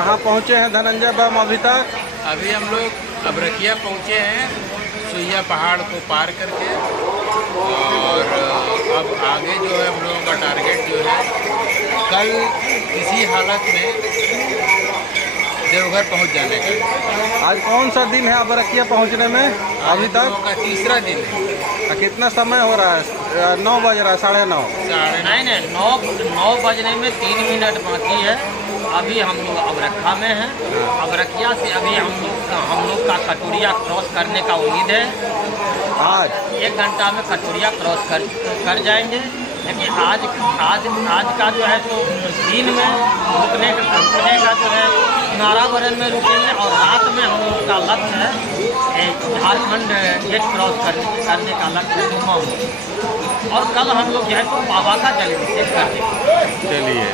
कहाँ पहुँचे हैं धनंजय बम अभी तक? अभी हम लोग अबरकिया पहुँचे हैं, सुइया पहाड़ को पार करके। और अब आगे जो है हम लोगों का टारगेट जो है कल किसी हालत में देवघर पहुँच जाने का। आज कौन सा दिन है अबरकिया पहुँचने में अभी हम तक? लोगों का तीसरा दिन है। कितना समय हो रहा है? 9 बज रहा है, 9:30। नहीं, 9 बजने में 3 मिनट बाकी है। अभी हम लोग अबरखा में हैं। अबरखिया से अभी हम लोग का कटोरिया क्रॉस करने का उम्मीद है। आज 1 घंटा में कटोरिया क्रॉस कर जाएंगे। लेकिन आज का जो है तो दिन में रुकने का जो है नारावरण में रुकेंगे। और रात में हम लोग का लक्ष्य है झारखंड गेट क्रॉस करने का लक्ष्य है। और कल हम लोग जो है तो बाबा का जल अभिषेक कर देंगे। चलिए।